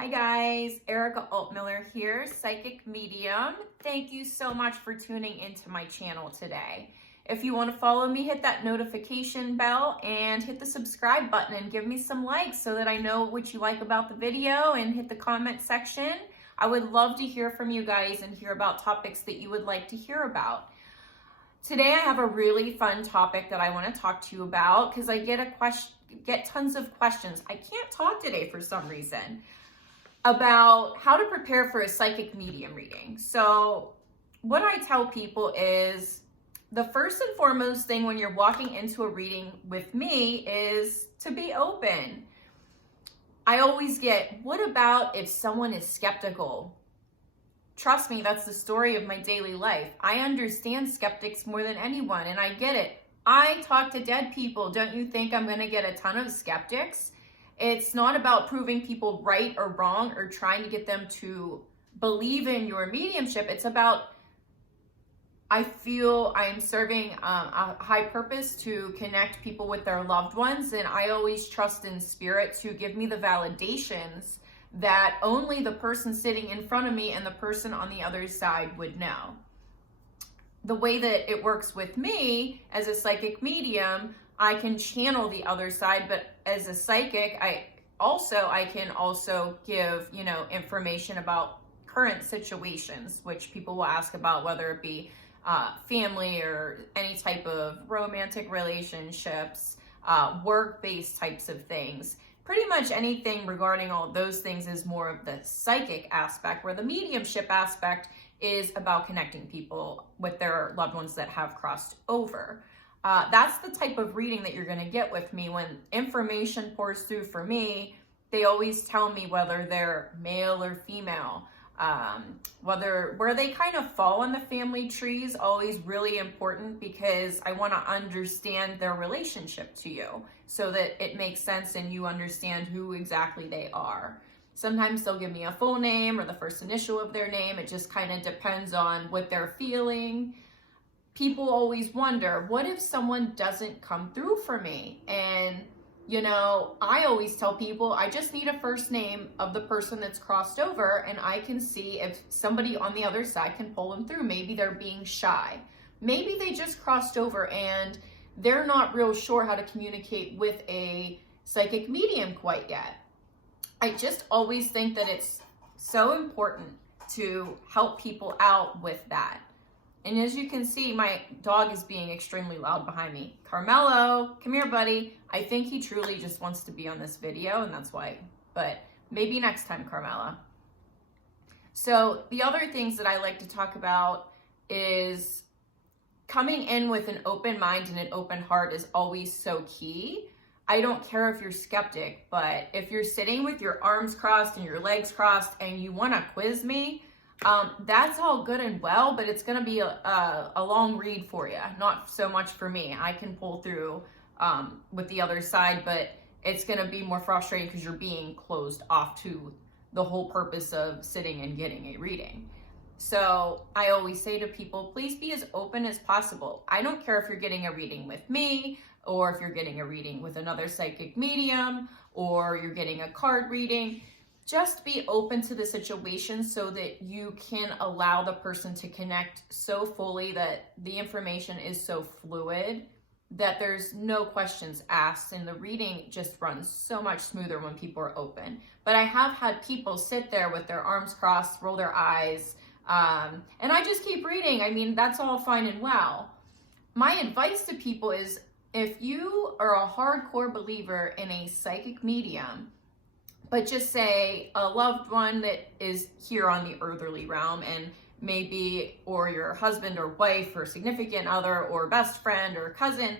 Hi guys, Erica Altmiller here, Psychic Medium. Thank you so much for tuning into my channel today. If you want to follow me, hit that notification bell and hit the subscribe button and give me some likes so that I know what you like about the video, and hit the comment section. I would love to hear from you guys and hear about topics that you would like to hear about. Today I have a really fun topic that I want to talk to you about because I get tons of questions. I can't talk today for some reason about how to prepare for a psychic medium reading. So what I tell people is the first and foremost thing when you're walking into a reading with me is to be open. I always get, what about if someone is skeptical? Trust me, that's the story of my daily life. I understand skeptics more than anyone, and I get it. I talk to dead people. Don't you think I'm going to get a ton of skeptics? It's not about proving people right or wrong or trying to get them to believe in your mediumship. It's about, I feel I am serving a high purpose to connect people with their loved ones, and I always trust in spirit to give me the validations that only the person sitting in front of me and the person on the other side would know. The way that it works with me as a psychic medium, I can channel the other side, but as a psychic, I can also give, information about current situations, which people will ask about, whether it be family or any type of romantic relationships, work-based types of things. Pretty much anything regarding all those things is more of the psychic aspect, where the mediumship aspect is about connecting people with their loved ones that have crossed over. That's the type of reading that you're going to get with me. When information pours through for me, they always tell me whether they're male or female, where they kind of fall in the family tree is always really important, because I want to understand their relationship to you so that it makes sense and you understand who exactly they are. Sometimes they'll give me a full name or the first initial of their name. It just kind of depends on what they're feeling. People always wonder, what if someone doesn't come through for me? And, I always tell people, I just need a first name of the person that's crossed over, and I can see if somebody on the other side can pull them through. Maybe they're being shy. Maybe they just crossed over and they're not real sure how to communicate with a psychic medium quite yet. I just always think that it's so important to help people out with that. And as you can see, my dog is being extremely loud behind me. Carmelo, come here, buddy. I think he truly just wants to be on this video, and that's why. But maybe next time, Carmela. So the other things that I like to talk about is coming in with an open mind and an open heart is always so key. I don't care if you're skeptic, but if you're sitting with your arms crossed and your legs crossed and you want to quiz me, that's all good and well, but it's going to be a long read for you. Not so much for me. I can pull through with the other side, but it's going to be more frustrating because you're being closed off to the whole purpose of sitting and getting a reading. So I always say to people, please be as open as possible. I don't care if you're getting a reading with me, or if you're getting a reading with another psychic medium, or you're getting a card reading. Just be open to the situation so that you can allow the person to connect so fully, that the information is so fluid that there's no questions asked, and the reading just runs so much smoother when people are open. But I have had people sit there with their arms crossed, roll their eyes, and I just keep reading. I mean, that's all fine and well. My advice to people is, if you are a hardcore believer in a psychic medium, but just say a loved one that is here on the earthly realm, and maybe, or your husband or wife or significant other or best friend or cousin,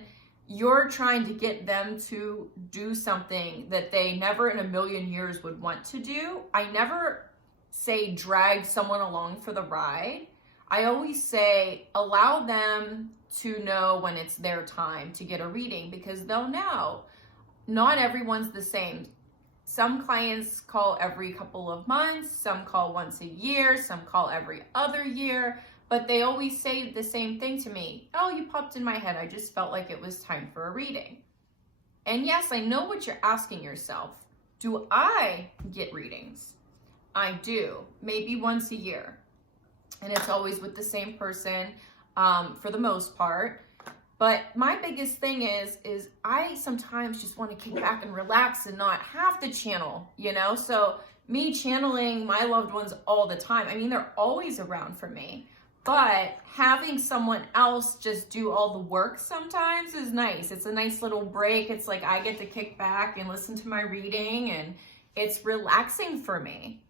you're trying to get them to do something that they never in a million years would want to do. I never say drag someone along for the ride. I always say allow them to know when it's their time to get a reading, because they'll know. Not everyone's the same. Some clients call every couple of months, some call once a year, some call every other year, but they always say the same thing to me. Oh, you popped in my head. I just felt like it was time for a reading. And yes, I know what you're asking yourself. Do I get readings? I do, maybe once a year. And it's always with the same person for the most part. But my biggest thing is I sometimes just want to kick back and relax and not have to channel, you know? So me channeling my loved ones all the time, I mean, they're always around for me. But having someone else just do all the work sometimes is nice. It's a nice little break. It's like I get to kick back and listen to my reading, and it's relaxing for me.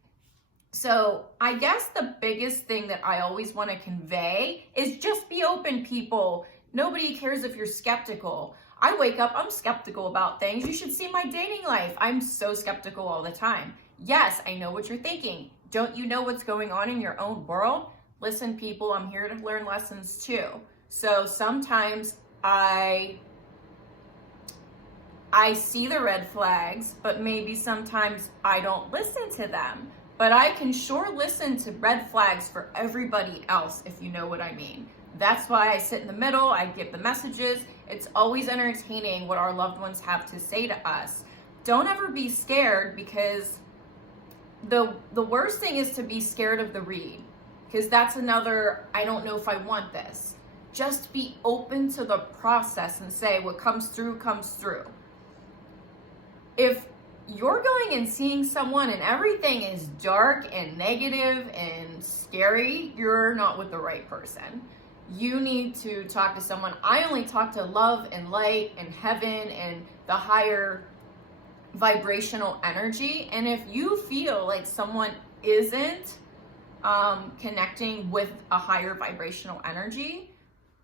So I guess the biggest thing that I always want to convey is just be open, people. Nobody cares if you're skeptical. I wake up, I'm skeptical about things. You should see my dating life. I'm so skeptical all the time. Yes, I know what you're thinking. Don't you know what's going on in your own world? Listen, people, I'm here to learn lessons too. So sometimes I see the red flags, but maybe sometimes I don't listen to them. But I can sure listen to red flags for everybody else, if you know what I mean. That's why I sit in the middle, I give the messages. It's always entertaining what our loved ones have to say to us. Don't ever be scared, because the worst thing is to be scared of the read, because that's another, I don't know if I want this. Just be open to the process and say what comes through, comes through. If you're going and seeing someone and everything is dark and negative and scary, you're not with the right person. You need to talk to someone. I only talk to love and light and heaven and the higher vibrational energy. And if you feel like someone isn't connecting with a higher vibrational energy,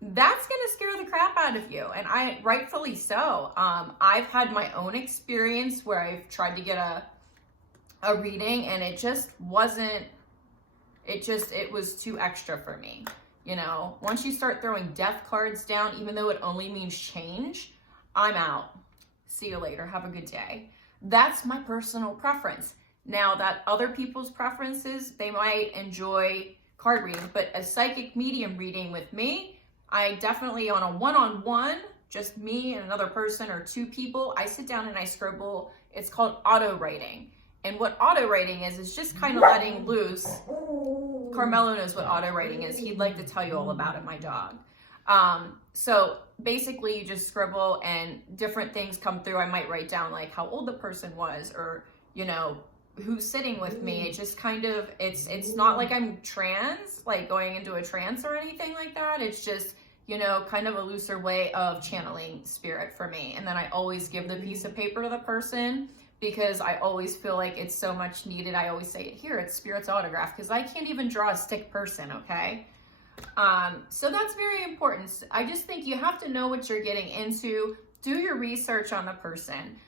that's going to scare the crap out of you. And I, rightfully so. I've had my own experience where I've tried to get a reading, and it just wasn't, it was too extra for me. You know, once you start throwing death cards down, even though it only means change, I'm out. See you later. Have a good day. That's my personal preference. Now, that other people's preferences, they might enjoy card reading, but a psychic medium reading with me, I definitely, on a one-on-one, just me and another person or two people, I sit down and I scribble. It's called auto writing. And what auto writing is just kind of letting loose. Carmelo knows what auto writing is. He'd like to tell you all about it, my dog. So basically you just scribble and different things come through. I might write down like how old the person was, or, you know, who's sitting with me. It just kind of, it's not like I'm like going into a trance or anything like that. It's just, you know, kind of a looser way of channeling spirit for me. And then I always give the piece of paper to the person, because I always feel like it's so much needed. I always say, here, it's spirit's autograph, because I can't even draw a stick person, okay? So that's very important. I just think you have to know what you're getting into. Do your research on the person.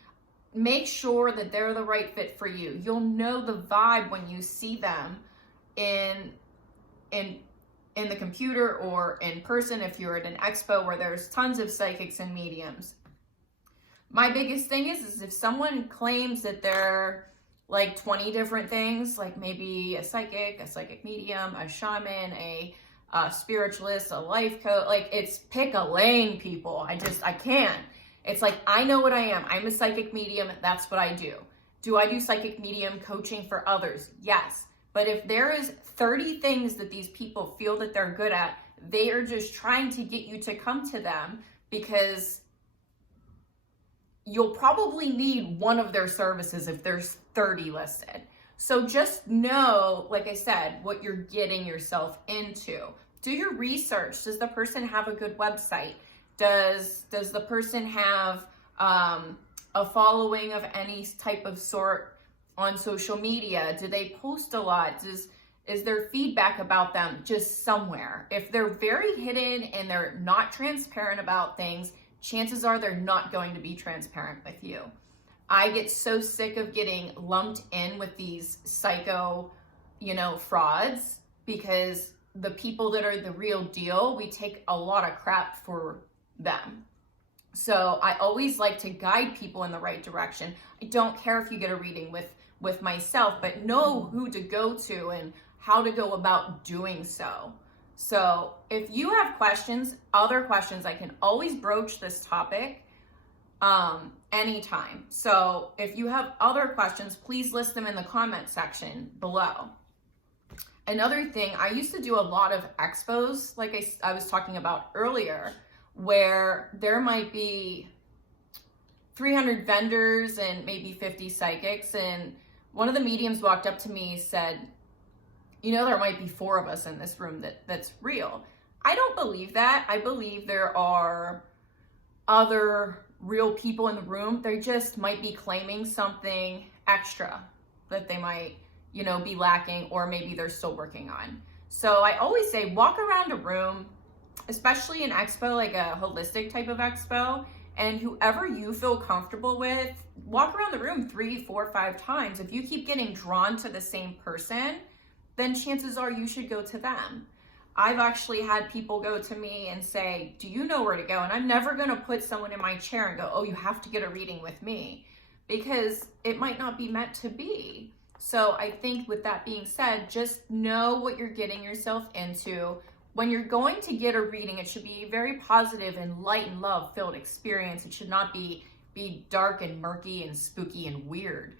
Make sure that they're the right fit for you. You'll know the vibe when you see them in the computer or in person if you're at an expo where there's tons of psychics and mediums. My biggest thing is if someone claims that they're like 20 different things, like maybe a psychic medium, a shaman, a spiritualist, a life coach, like it's pick a lane, people. I can't. It's like, I know what I am. I'm a psychic medium. That's what I do. Do I do psychic medium coaching for others? Yes. But if there is 30 things that these people feel that they're good at, they are just trying to get you to come to them, because you'll probably need one of their services if there's 30 listed. So just know, like I said, what you're getting yourself into. Do your research. Does the person have a good website? Does the person have a following of any type of sort on social media? Do they post a lot? Is there feedback about them just somewhere? If they're very hidden and they're not transparent about things, chances are they're not going to be transparent with you. I get so sick of getting lumped in with these psycho, frauds, because the people that are the real deal, we take a lot of crap for them. So I always like to guide people in the right direction. I don't care if you get a reading with myself, but know who to go to and how to go about doing so. So if you have questions, other questions, I can always broach this topic. anytime. So if you have other questions, please list them in the comment section below. Another thing, I used to do a lot of expos, like I was talking about earlier, where there might be 300 vendors and maybe 50 psychics. And one of the mediums walked up to me and said, you know, there might be 4 of us in this room that's real. I don't believe that. I believe there are other real people in the room. They just might be claiming something extra that they might, you know, be lacking, or maybe they're still working on. So I always say walk around a room, especially an expo, like a holistic type of expo, and whoever you feel comfortable with, walk around the room 3, 4, 5 times. If you keep getting drawn to the same person, then chances are you should go to them. I've actually had people go to me and say, do you know where to go? And I'm never going to put someone in my chair and go, oh, you have to get a reading with me, because it might not be meant to be. So I think with that being said, just know what you're getting yourself into. When you're going to get a reading, it should be a very positive and light and love filled experience. It should not be dark and murky and spooky and weird.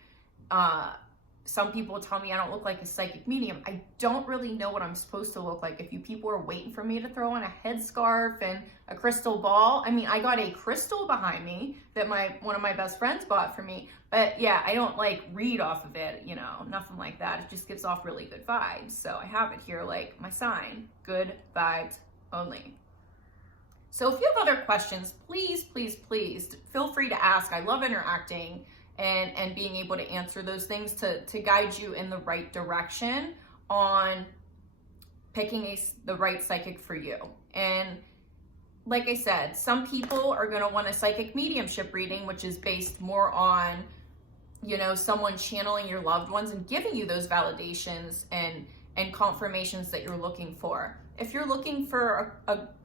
Some people tell me I don't look like a psychic medium. I don't really know what I'm supposed to look like. If you people are waiting for me to throw on a headscarf and a crystal ball, I mean, I got a crystal behind me that one of my best friends bought for me. But yeah, I don't like read off of it, you know, nothing like that. It just gives off really good vibes. So I have it here like my sign, good vibes only. So if you have other questions, please, please, please feel free to ask. I love interacting and being able to answer those things to guide you in the right direction on picking the right psychic for you. And like I said, some people are going to want a psychic mediumship reading, which is based more on, you know, someone channeling your loved ones and giving you those validations and confirmations that you're looking for. If you're looking for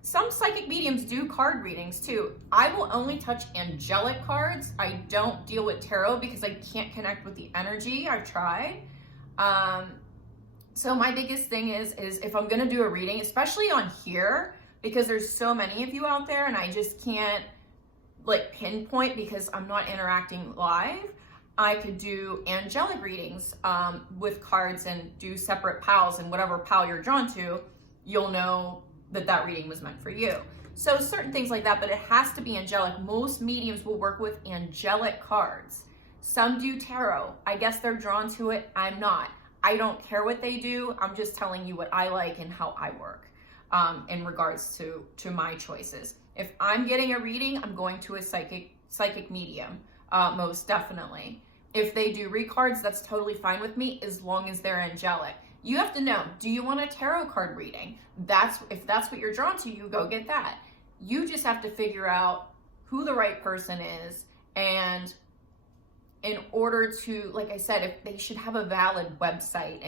some psychic mediums do card readings too. I will only touch angelic cards. I don't deal with tarot because I can't connect with the energy. I've tried. So my biggest thing is if I'm gonna do a reading, especially on here, because there's so many of you out there and I just can't like pinpoint because I'm not interacting live, I could do angelic readings with cards and do separate pals, and whatever pal you're drawn to, you'll know that reading was meant for you. So certain things like that, but it has to be angelic. Most mediums will work with angelic cards. Some do tarot. I guess they're drawn to it. I'm not. I don't care what they do. I'm just telling you what I like and how I work in regards to my choices. If I'm getting a reading, I'm going to a psychic medium, most definitely. If they do recards, that's totally fine with me as long as they're angelic. You have to know, do you want a tarot card reading? If that's what you're drawn to, you go get that. You just have to figure out who the right person is, and in order to, like I said, if they should have a valid website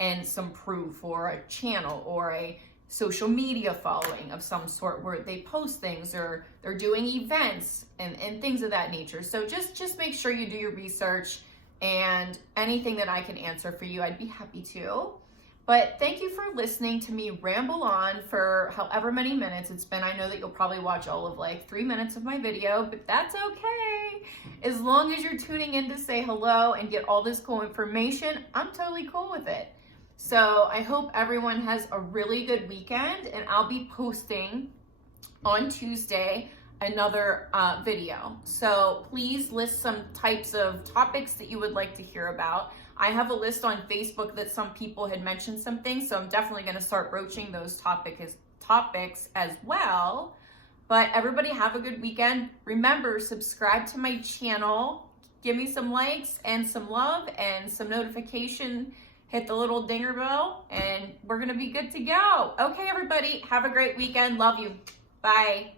and some proof, or a channel or a social media following of some sort where they post things or they're doing events and things of that nature. So just make sure you do your research, and anything that I can answer for you, I'd be happy to. But thank you for listening to me ramble on for however many minutes it's been. I know that you'll probably watch all of like 3 minutes of my video, but that's okay. As long as you're tuning in to say hello and get all this cool information, I'm totally cool with it. So I hope everyone has a really good weekend, and I'll be posting on Tuesday another video. So please list some types of topics that you would like to hear about. I have a list on Facebook that some people had mentioned some things, so I'm definitely going to start broaching those topics as well. But everybody have a good weekend. Remember, subscribe to my channel, give me some likes and some love and some notification, hit the little dinger bell, and we're going to be good to go. Okay, everybody, have a great weekend. Love you. Bye.